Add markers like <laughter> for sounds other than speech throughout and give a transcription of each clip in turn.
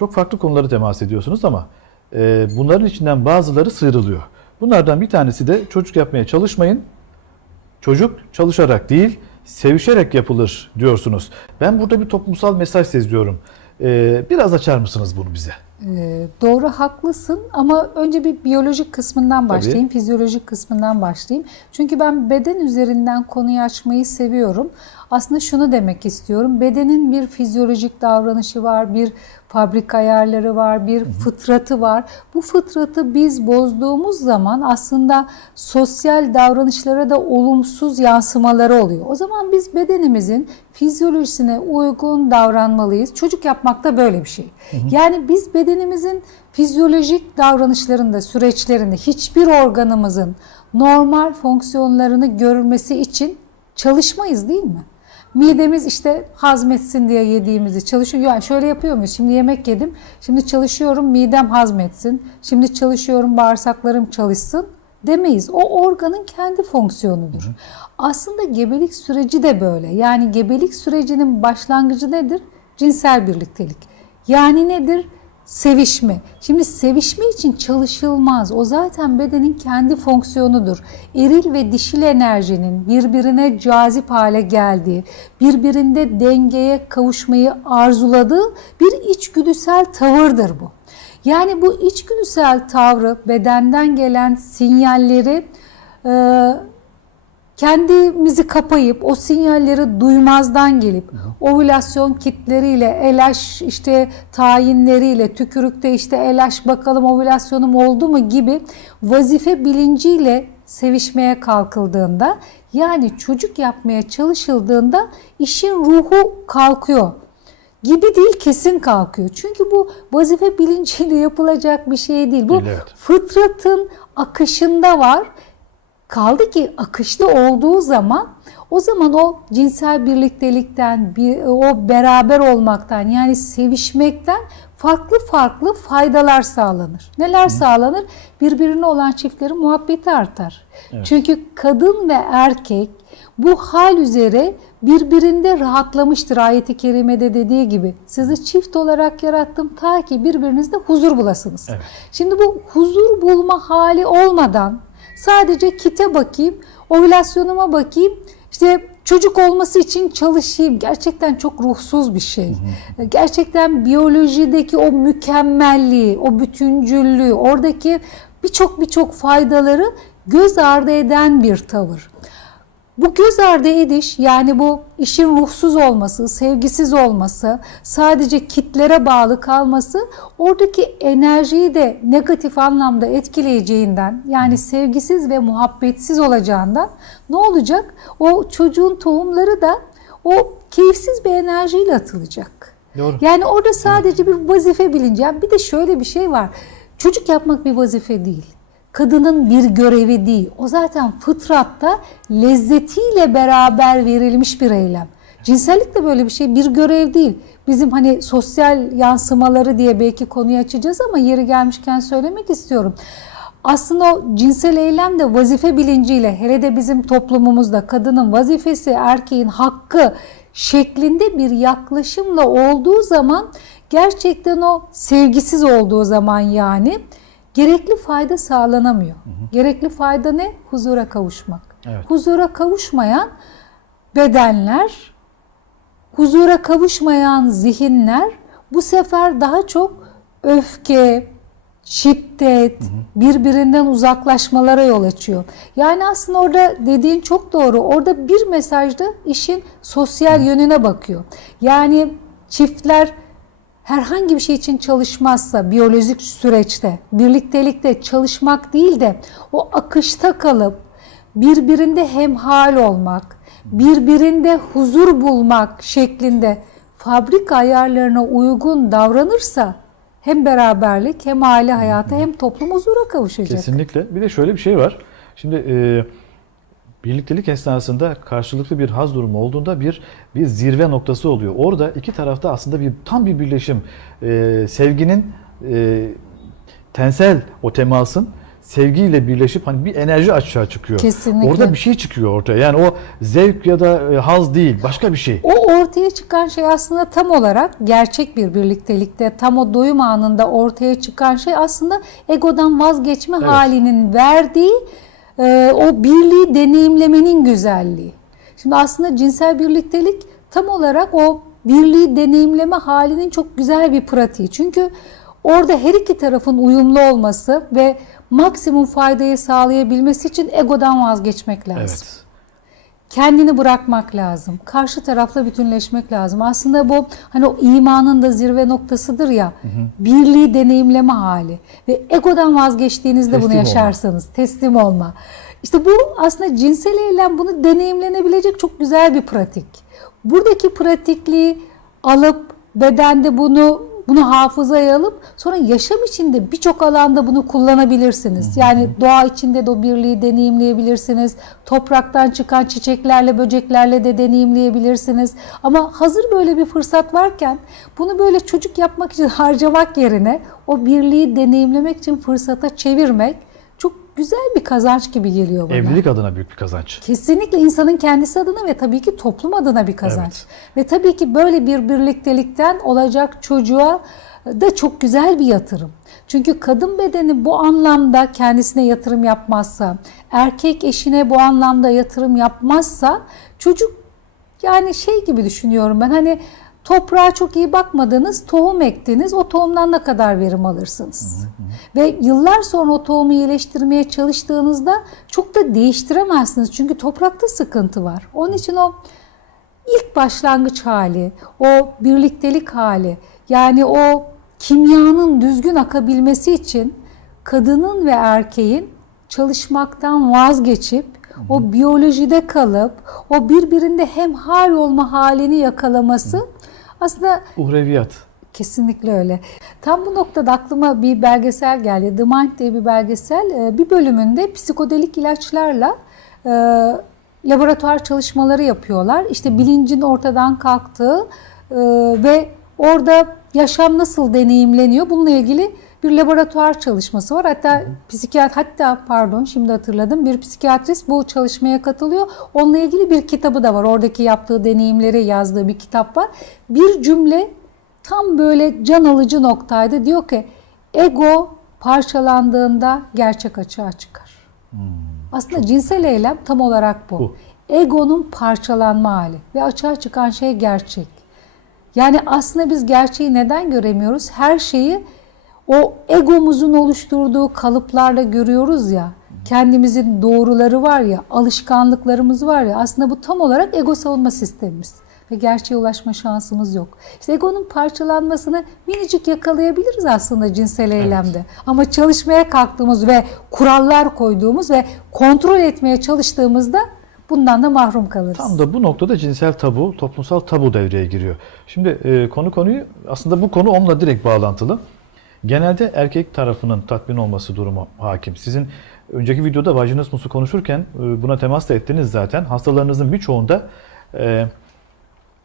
çok farklı konuları temas ediyorsunuz ama e, bunların içinden bazıları sıyrılıyor. Bunlardan bir tanesi de çocuk yapmaya çalışmayın. Çocuk çalışarak değil, sevişerek yapılır diyorsunuz. Ben burada bir toplumsal mesaj seziyorum. E, biraz açar mısınız bunu bize? Ee, Doğru haklısın ama önce bir biyolojik kısmından başlayayım, fizyolojik kısmından başlayayım. Çünkü ben beden üzerinden konuyu açmayı seviyorum. Aslında şunu demek istiyorum. Bedenin bir fizyolojik davranışı var, bir fabrik ayarları var, bir fıtratı var. Bu fıtratı biz bozduğumuz zaman aslında sosyal davranışlara da olumsuz yansımaları oluyor. O zaman biz bedenimizin fizyolojisine uygun davranmalıyız. Çocuk yapmak da böyle bir şey. Yani biz bedenimizin fizyolojik davranışlarında, süreçlerinde hiçbir organımızın normal fonksiyonlarını görülmesi için çalışmayız değil mi? Midemiz işte hazmetsin diye yediğimizi çalışıyor. Yani şöyle yapıyor muyuz? Şimdi yemek yedim. Şimdi çalışıyorum midem hazmetsin. Şimdi çalışıyorum bağırsaklarım çalışsın demeyiz. O organın kendi fonksiyonudur. Aslında gebelik süreci de böyle. Yani gebelik sürecinin başlangıcı nedir? Cinsel birliktelik. Yani nedir? Sevişme. Şimdi sevişme için çalışılmaz. O zaten bedenin kendi fonksiyonudur. Eril ve dişil enerjinin birbirine cazip hale geldiği, birbirinde dengeye kavuşmayı arzuladığı bir içgüdüsel tavırdır bu. Yani bu içgüdüsel tavrı bedenden gelen sinyalleri e, kendimizi kapayıp o sinyalleri duymazdan gelip ovülasyon kitleriyle, LH işte tayinleriyle, tükürükte işte LH bakalım ovülasyonum oldu mu gibi vazife bilinciyle sevişmeye kalkıldığında yani çocuk yapmaya çalışıldığında işin ruhu kalkıyor gibi değil kesin kalkıyor. Çünkü bu vazife bilinciyle yapılacak bir şey değil. Bu evet. fıtratın akışında var. Kaldı ki akışta olduğu zaman o zaman o cinsel birliktelikten, bir, o beraber olmaktan yani sevişmekten farklı farklı faydalar sağlanır. Neler sağlanır? Birbirine olan çiftlerin muhabbeti artar. Çünkü kadın ve erkek bu hal üzere birbirinde rahatlamıştır ayeti kerimede dediği gibi. Sizi çift olarak yarattım ta ki birbirinizde huzur bulasınız. Evet. Şimdi bu huzur bulma hali olmadan sadece kite bakayım, ovülasyonuma bakayım, işte çocuk olması için çalışayım. Gerçekten çok ruhsuz bir şey. Gerçekten biyolojideki o mükemmelliği, o bütüncüllüğü, oradaki birçok birçok faydaları göz ardı eden bir tavır. Bu göz ardı ediş yani bu işin ruhsuz olması, sevgisiz olması, sadece kitlere bağlı kalması oradaki enerjiyi de negatif anlamda etkileyeceğinden yani sevgisiz ve muhabbetsiz olacağından ne olacak? O çocuğun tohumları da o keyifsiz bir enerjiyle atılacak. Doğru. Yani orada sadece bir vazife bilinci. Yani bir de şöyle bir şey var. Çocuk yapmak bir vazife değil. Kadının bir görevi değil. O zaten fıtratta lezzetiyle beraber verilmiş bir eylem. Cinsellik de böyle bir şey, bir görev değil. Bizim hani sosyal yansımaları diye belki konuyu açacağız ama yeri gelmişken söylemek istiyorum. Aslında o cinsel eylem de vazife bilinciyle hele de bizim toplumumuzda kadının vazifesi, erkeğin hakkı şeklinde bir yaklaşımla olduğu zaman gerçekten o sevgisiz olduğu zaman yani gerekli fayda sağlanamıyor. Gerekli fayda ne? Huzura kavuşmak. Evet. Huzura kavuşmayan bedenler, huzura kavuşmayan zihinler bu sefer daha çok öfke, şiddet, birbirinden uzaklaşmalara yol açıyor. Yani aslında orada dediğin çok doğru. Orada bir mesajda işin sosyal yönüne bakıyor. Yani çiftler herhangi bir şey için çalışmazsa biyolojik süreçte, birliktelikte çalışmak değil de o akışta kalıp birbirinde hemhal olmak, birbirinde huzur bulmak şeklinde fabrika ayarlarına uygun davranırsa hem beraberlik hem aile hayatı hem toplum huzura kavuşacak. Kesinlikle. Bir de şöyle bir şey var. Şimdi e, birliktelik esnasında karşılıklı bir haz durumu olduğunda bir bir zirve noktası oluyor. Orada iki tarafta aslında bir tam bir birleşim. E, sevginin e, tensel o temasın sevgiyle birleşip hani bir enerji açığa çıkıyor. Kesinlikle. Orada bir şey çıkıyor ortaya. Yani o zevk ya da e, haz değil, başka bir şey. O ortaya çıkan şey aslında tam olarak gerçek bir birliktelikte, tam o doyum anında ortaya çıkan şey aslında egodan vazgeçme Evet. halinin verdiği o birliği deneyimlemenin güzelliği. Şimdi aslında cinsel birliktelik tam olarak o birliği deneyimleme halinin çok güzel bir pratiği. Çünkü orada her iki tarafın uyumlu olması ve maksimum faydayı sağlayabilmesi için egodan vazgeçmek lazım Evet. Kendini bırakmak lazım. Karşı tarafla bütünleşmek lazım. Aslında bu hani o imanın da zirve noktasıdır ya. Birliği deneyimleme hali ve egodan vazgeçtiğinizde bunu Teslim olma. Teslim olma. İşte bu aslında cinsel eylem bunu deneyimlenebilecek çok güzel bir pratik. Buradaki pratikliği alıp bedende bunu bunu hafızaya alıp sonra yaşam içinde birçok alanda bunu kullanabilirsiniz. Yani doğa içinde de o birliği deneyimleyebilirsiniz. Topraktan çıkan çiçeklerle, böceklerle de deneyimleyebilirsiniz. Ama hazır böyle bir fırsat varken bunu böyle çocuk yapmak için <laughs> harcamak yerine o birliği deneyimlemek için fırsata çevirmek güzel bir kazanç gibi geliyor bana. Evlilik adına büyük bir kazanç. Kesinlikle insanın kendisi adına ve tabii ki toplum adına bir kazanç. Evet. Ve tabii ki böyle bir birliktelikten olacak çocuğa da çok güzel bir yatırım. Çünkü kadın bedeni bu anlamda kendisine yatırım yapmazsa, erkek eşine bu anlamda yatırım yapmazsa çocuk yani şey gibi düşünüyorum ben hani toprağa çok iyi bakmadınız, tohum ektiniz, o tohumdan ne kadar verim alırsınız? Ve yıllar sonra o tohumu iyileştirmeye çalıştığınızda çok da değiştiremezsiniz. Çünkü toprakta sıkıntı var. Onun için o ilk başlangıç hali, o birliktelik hali, yani o kimyanın düzgün akabilmesi için kadının ve erkeğin çalışmaktan vazgeçip o biyolojide kalıp o birbirinde hemhal olma halini yakalaması aslında Uhreviyat. Kesinlikle öyle. Tam bu noktada aklıma bir belgesel geldi. The Mind diye bir belgesel. Ee, Bir bölümünde psikodelik ilaçlarla e, laboratuvar çalışmaları yapıyorlar. İşte bilincin ortadan kalktığı e, ve orada yaşam nasıl deneyimleniyor bununla ilgili bir laboratuvar çalışması var. Hatta psikiyat hatta pardon şimdi hatırladım bir psikiyatrist bu çalışmaya katılıyor. Onunla ilgili bir kitabı da var. Oradaki yaptığı deneyimleri yazdığı bir kitap var. Bir cümle tam böyle can alıcı noktaydı. Diyor ki ego parçalandığında gerçek açığa çıkar. Aslında cinsel eylem tam olarak bu. Bu. Egonun parçalanma hali ve açığa çıkan şey gerçek. Yani aslında biz gerçeği neden göremiyoruz? Her şeyi o egomuzun oluşturduğu kalıplarla görüyoruz ya. Kendimizin doğruları var ya, alışkanlıklarımız var ya. Aslında bu tam olarak ego savunma sistemimiz. Ve gerçeğe ulaşma şansımız yok. İşte egonun parçalanmasını minicik yakalayabiliriz aslında cinsel eylemde. Ama çalışmaya kalktığımız ve kurallar koyduğumuz ve kontrol etmeye çalıştığımızda bundan da mahrum kalırız. Tam da bu noktada cinsel tabu, toplumsal tabu devreye giriyor. Şimdi e, konu konuyu aslında bu konu onunla direkt bağlantılı. Genelde erkek tarafının tatmin olması durumu hakim. Sizin önceki videoda vajinismusu konuşurken e, buna temas da ettiniz zaten. Hastalarınızın birçoğunda e,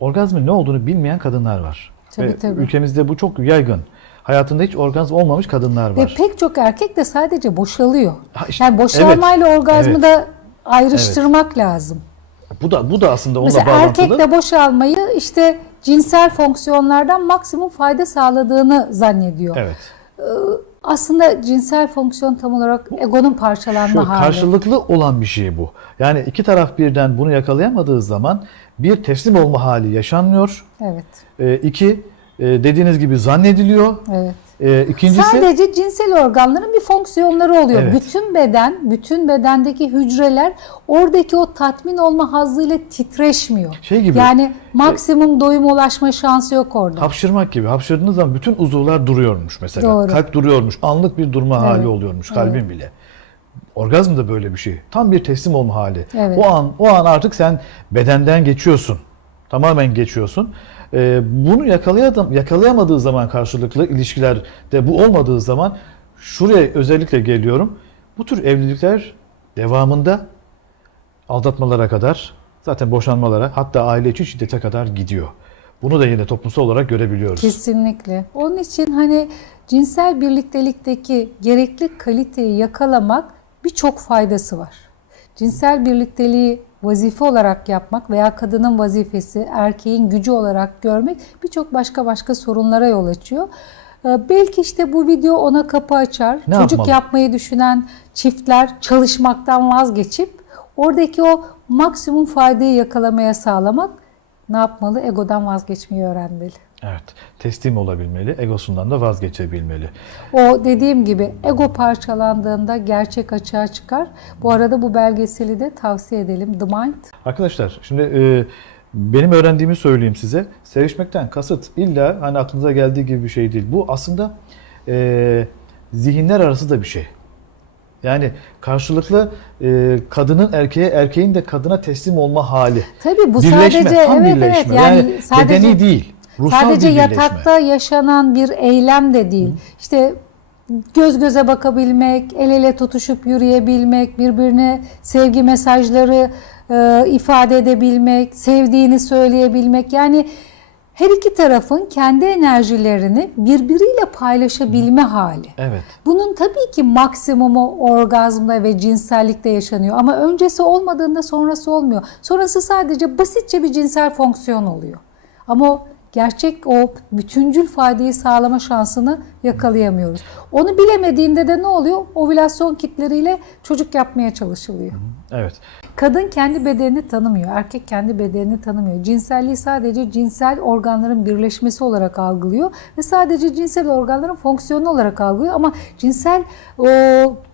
orgazmın ne olduğunu bilmeyen kadınlar var. Tabii, Ve tabii. Ülkemizde bu çok yaygın. Hayatında hiç orgazm olmamış kadınlar Ve var. pek çok erkek de sadece boşalıyor. Ha işte, yani boşalmayla evet, orgazmı evet. da ayrıştırmak lazım. Bu da bu da aslında onunla Mesela bağlantılı. erkek de boşalmayı işte cinsel fonksiyonlardan maksimum fayda sağladığını zannediyor. Evet. Aslında cinsel fonksiyon tam olarak egonun parçalanma Şu hali. karşılıklı olan bir şey bu. Yani iki taraf birden bunu yakalayamadığı zaman bir teslim olma hali yaşanmıyor. Evet. E, iki e, dediğiniz gibi zannediliyor. Evet. E, ikincisi Sadece cinsel organların bir fonksiyonları oluyor. Evet. Bütün beden, bütün bedendeki hücreler oradaki o tatmin olma hazzıyla titreşmiyor. Şey gibi, Yani maksimum doyuma ulaşma şansı yok orada. hapşırmak gibi. Hapşırdığınız zaman bütün uzuvlar duruyormuş mesela. Doğru. Kalp duruyormuş. Anlık bir durma hali Evet. oluyormuş kalbin bile. Orgazm da böyle bir şey. Tam bir teslim olma hali. Evet. O an o an artık sen bedenden geçiyorsun. Tamamen geçiyorsun. Ee, bunu yakalayamadığı zaman karşılıklı ilişkilerde bu olmadığı zaman şuraya özellikle geliyorum. Bu tür evlilikler devamında aldatmalara kadar zaten boşanmalara hatta aile içi şiddete kadar gidiyor. Bunu da yine toplumsal olarak görebiliyoruz. Kesinlikle. Onun için hani cinsel birliktelikteki gerekli kaliteyi yakalamak birçok faydası var. Cinsel birlikteliği vazife olarak yapmak veya kadının vazifesi, erkeğin gücü olarak görmek birçok başka başka sorunlara yol açıyor. Ee, Belki işte bu video ona kapı açar. Ne Çocuk yapmalı? yapmayı düşünen çiftler çalışmaktan vazgeçip oradaki o maksimum faydayı yakalamaya sağlamak ne yapmalı? Egodan vazgeçmeyi öğrenmeli. Evet. Teslim olabilmeli, egosundan da vazgeçebilmeli. O dediğim gibi ego parçalandığında gerçek açığa çıkar. Bu arada bu belgeseli de tavsiye edelim. The Mind. Arkadaşlar şimdi e, benim öğrendiğimi söyleyeyim size. Sevişmekten kasıt illa hani aklınıza geldiği gibi bir şey değil. Bu aslında e, zihinler arası da bir şey. Yani karşılıklı e, kadının erkeğe, erkeğin de kadına teslim olma hali. Tabii bu birleşme, sadece tam evet birleşme. evet yani, sadece bedeni değil. Ruhsal sadece bir birleşme. yatakta yaşanan bir eylem de değil. İşte göz göze bakabilmek, el ele tutuşup yürüyebilmek, birbirine sevgi mesajları e, ifade edebilmek, sevdiğini söyleyebilmek. Yani her iki tarafın kendi enerjilerini birbiriyle paylaşabilme hali. Evet. Bunun tabii ki maksimumu orgazmda ve cinsellikte yaşanıyor ama öncesi olmadığında sonrası olmuyor. Sonrası sadece basitçe bir cinsel fonksiyon oluyor. Ama gerçek o bütüncül faydayı sağlama şansını yakalayamıyoruz. Onu bilemediğinde de ne oluyor? Ovülasyon kitleriyle çocuk yapmaya çalışılıyor. Evet. Kadın kendi bedenini tanımıyor, erkek kendi bedenini tanımıyor. Cinselliği sadece cinsel organların birleşmesi olarak algılıyor ve sadece cinsel organların fonksiyonu olarak algılıyor ama cinsel o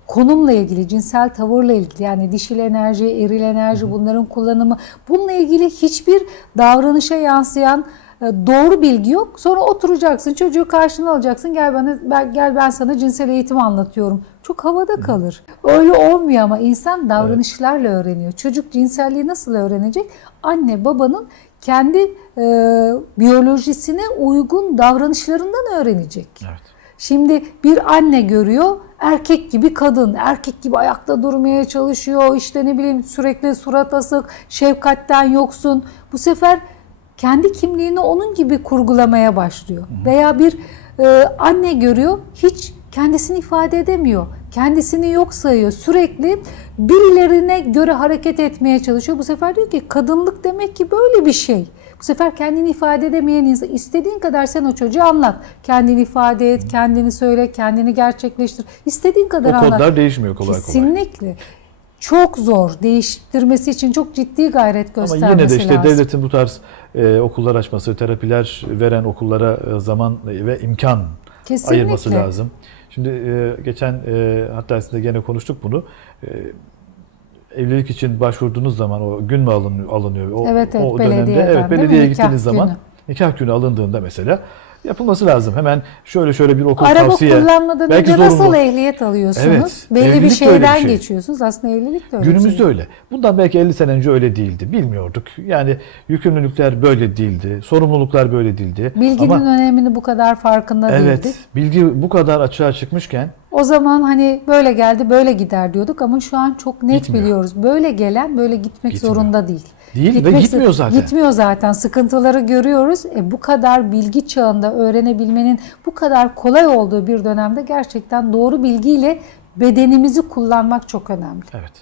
konumla ilgili, cinsel tavırla ilgili yani dişil enerji, eril enerji bunların kullanımı bununla ilgili hiçbir davranışa yansıyan doğru bilgi yok. Sonra oturacaksın, çocuğu karşına alacaksın. Gel bana ben, gel ben sana cinsel eğitim anlatıyorum. Çok havada kalır. Öyle olmuyor ama insan davranışlarla öğreniyor. Çocuk cinselliği nasıl öğrenecek? Anne babanın kendi e, biyolojisine uygun davranışlarından öğrenecek. Evet. Şimdi bir anne görüyor erkek gibi kadın, erkek gibi ayakta durmaya çalışıyor. işte ne bileyim sürekli surat asık, şefkatten yoksun. Bu sefer kendi kimliğini onun gibi kurgulamaya başlıyor. Veya bir e, anne görüyor hiç kendisini ifade edemiyor. Kendisini yok sayıyor. Sürekli birilerine göre hareket etmeye çalışıyor. Bu sefer diyor ki kadınlık demek ki böyle bir şey. Bu sefer kendini ifade edemeyen insan istediğin kadar sen o çocuğa anlat. Kendini ifade et, kendini söyle, kendini gerçekleştir. İstediğin kadar O anlat. kodlar değişmiyor kolay kolay. Kesinlikle. Çok zor. Değiştirmesi için çok ciddi gayret Ama göstermesi yine de işte lazım. devletin bu tarz e, okullar açması, terapiler veren okullara e, zaman ve imkan Kesinlikle. ayırması lazım. Şimdi e, geçen e, hatta sizinle gene konuştuk bunu. E, evlilik için başvurduğunuz zaman o gün mü alınıyor? alınıyor? O, Evet, evet, o dönemde evet belediyeye Nikah gittiğiniz zaman günü. nikah günü alındığında mesela yapılması lazım. Hemen şöyle şöyle bir okul Araba tavsiye. kullanmadan belki önce nasıl zorunlu. ehliyet alıyorsunuz? Evet, Belli bir öyle bir şeyden şey. geçiyorsunuz. Aslında evlilik de öyle Günümüzde şey. öyle. Bundan belki 50 sene önce öyle değildi. Bilmiyorduk. Yani yükümlülükler böyle değildi. Sorumluluklar böyle değildi. Bilginin Ama önemini bu kadar farkında evet, değildik. bilgi bu kadar açığa çıkmışken O zaman hani böyle geldi böyle gider diyorduk ama şu an çok net Gitmiyor. biliyoruz. Böyle gelen böyle gitmek Gitmiyor. zorunda değil. Değil ve gitmiyor zaten. Gitmiyor zaten. Sıkıntıları görüyoruz. E, bu kadar bilgi çağında öğrenebilmenin bu kadar kolay olduğu bir dönemde gerçekten doğru bilgiyle bedenimizi kullanmak çok önemli. evet